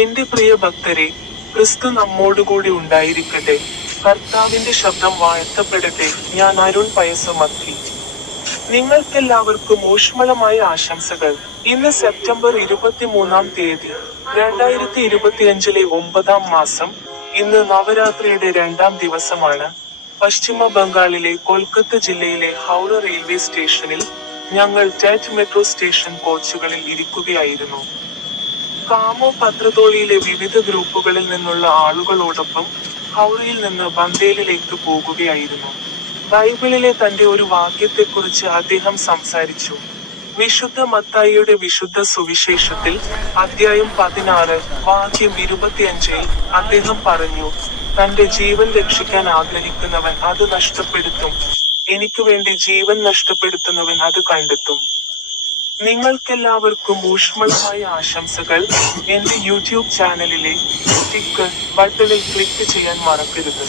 എന്റെ പ്രിയ ഭക്തരെ, ക്രിസ്തു നമ്മോടുകൂടി ഉണ്ടായിരിക്കട്ടെ. കർത്താവിന്റെ ശബ്ദം വാഴ്ത്തപ്പെടട്ടെ. ഞാൻ അരുൺ പയസുമത്തി. നിങ്ങൾക്കെല്ലാവർക്കും ഊഷ്മളമായ ആശംസകൾ. ഇന്ന് സെപ്റ്റംബർ 23 2025 9-ാം മാസം. ഇന്ന് നവരാത്രിയുടെ 2-ാം ദിവസമാണ്. പശ്ചിമ ബംഗാളിലെ കൊൽക്കത്ത ജില്ലയിലെ ഹൗറ റെയിൽവേ സ്റ്റേഷനിൽ ഞങ്ങൾ ടാറ്റ് മെട്രോ സ്റ്റേഷൻ കോച്ചുകളിൽ ഇരിക്കുകയായിരുന്നു. കാമോ പത്രത്തോളിയിലെ വിവിധ ഗ്രൂപ്പുകളിൽ നിന്നുള്ള ആളുകളോടൊപ്പം ഹൗറയിൽ നിന്ന് ബന്തേലിലേക്ക് പോകുകയായിരുന്നു. ബൈബിളിലെ തന്റെ ഒരു വാക്യത്തെക്കുറിച്ച് അദ്ദേഹം സംസാരിച്ചു. വിശുദ്ധ മത്തായിയുടെ വിശുദ്ധ സുവിശേഷത്തിൽ അദ്ധ്യായം 16 വാക്യം 25-ൽ അദ്ദേഹം പറഞ്ഞു, തന്റെ ജീവൻ രക്ഷിക്കാൻ ആഗ്രഹിക്കുന്നവൻ അത് നഷ്ടപ്പെടുത്തും, എനിക്ക് വേണ്ടി ജീവൻ നഷ്ടപ്പെടുത്തുന്നവൻ അത് കണ്ടെത്തും. നിങ്ങൾക്കെല്ലാവർക്കും ഊഷ്മളമായ ആശംസകൾ. എന്റെ യൂട്യൂബ് ചാനലിലെ ടിക്ക് ബട്ടണിൽ ക്ലിക്ക് ചെയ്യാൻ മറക്കരുത്.